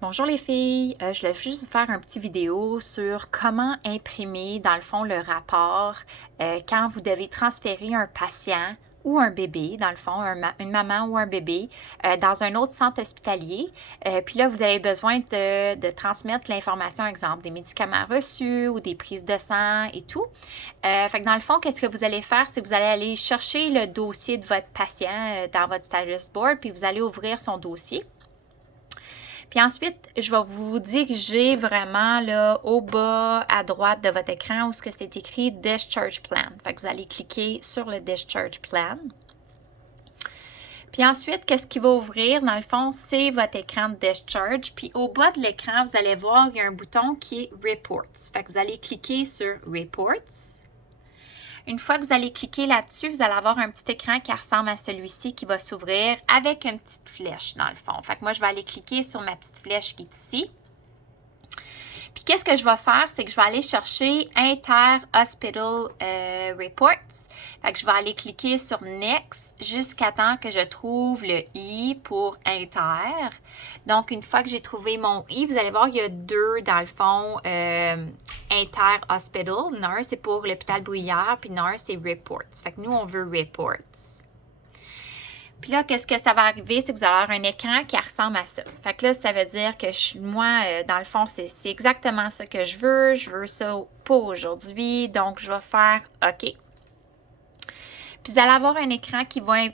Bonjour les filles, je voulais juste vous faire un petit vidéo sur comment imprimer dans le fond le rapport quand vous devez transférer un patient ou un bébé, dans le fond, une maman ou un bébé, dans un autre centre hospitalier. Puis là, vous avez besoin de transmettre l'information, exemple, des médicaments reçus ou des prises de sang et tout. Fait que dans le fond, qu'est-ce que vous allez faire, c'est que vous allez aller chercher le dossier de votre patient dans votre status board, puis vous allez ouvrir son dossier. Puis ensuite, je vais vous diriger vraiment là, au bas à droite de votre écran où c'est écrit Discharge Plan. Fait que vous allez cliquer sur le Discharge Plan. Puis ensuite, qu'est-ce qui va ouvrir? Dans le fond, c'est votre écran de Discharge. Puis au bas de l'écran, vous allez voir, il y a un bouton qui est Reports. Fait que vous allez cliquer sur Reports. Une fois que vous allez cliquer là-dessus, vous allez avoir un petit écran qui ressemble à celui-ci qui va s'ouvrir avec une petite flèche dans le fond. Fait que moi, je vais aller cliquer sur ma petite flèche qui est ici. Puis qu'est-ce que je vais faire, c'est que je vais aller chercher Inter-Hospital Reports. Fait que je vais aller cliquer sur Next jusqu'à temps que je trouve le I pour Inter. Donc, une fois que j'ai trouvé mon I, vous allez voir, il y a deux dans le fond Inter-Hospital. NUR, c'est pour l'hôpital Bruyère, puis NUR, c'est Reports. Fait que nous, on veut Reports. Puis là, qu'est-ce que ça va arriver? C'est que vous allez avoir un écran qui ressemble à ça. Fait que là, ça veut dire que moi, dans le fond, c'est exactement ça que je veux. Je veux ça pour aujourd'hui. Donc, je vais faire OK. Puis vous allez avoir un écran qui va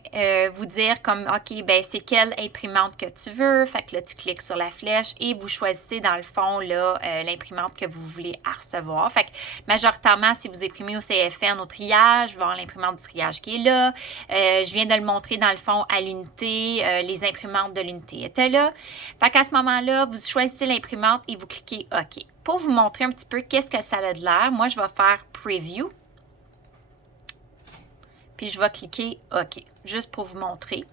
vous dire comme OK, ben c'est quelle imprimante que tu veux. Fait que là, tu cliques sur la flèche et vous choisissez dans le fond là l'imprimante que vous voulez recevoir. Fait que majoritairement, si vous imprimez au CFN au triage, vous allez avoir l'imprimante du triage qui est là. Je viens de le montrer dans le fond à l'unité. Les imprimantes de l'unité étaient là. Fait qu'à ce moment-là, vous choisissez l'imprimante et vous cliquez OK. Pour vous montrer un petit peu qu'est-ce que ça a de l'air, moi, je vais faire Preview. Puis je vais cliquer OK, juste pour vous montrer.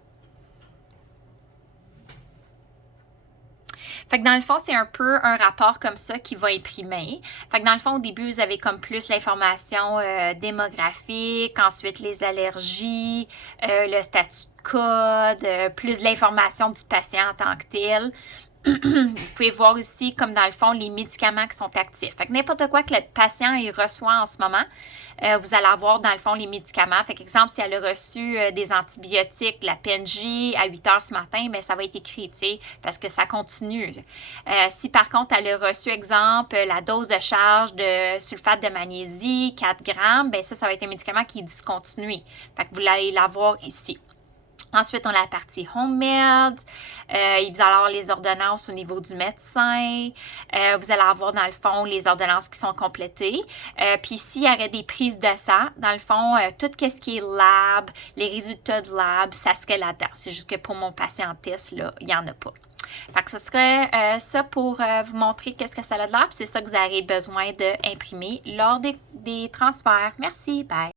Fait que dans le fond, c'est un peu un rapport comme ça qui va imprimer. Fait que dans le fond, au début, vous avez comme plus l'information démographique, ensuite les allergies, le statut de code, plus l'information du patient en tant que tel. Vous pouvez voir ici, comme dans le fond, les médicaments qui sont actifs. Fait que n'importe quoi que le patient il reçoit en ce moment, vous allez avoir dans le fond les médicaments. Fait qu'exemple, si elle a reçu des antibiotiques, la PNJ à 8 heures ce matin, bien, ça va être écrit, tu sais, parce que ça continue. Si par contre, elle a reçu, exemple, la dose de charge de sulfate de magnésie, 4 grammes, bien ça va être un médicament qui est discontinué. Fait que vous allez l'avoir ici. Ensuite, on a la partie HomeMed. Vous allez avoir les ordonnances au niveau du médecin. Vous allez avoir, dans le fond, les ordonnances qui sont complétées. Puis ici, il y aurait des prises de sang. Dans le fond, tout ce qui est lab, les résultats de lab, ça serait là-dedans. C'est juste que pour mon patient test, là, il n'y en a pas. Fait que ce serait ça pour vous montrer qu'est-ce que ça a de l'air. Puis c'est ça que vous aurez besoin d'imprimer lors des transferts. Merci, bye!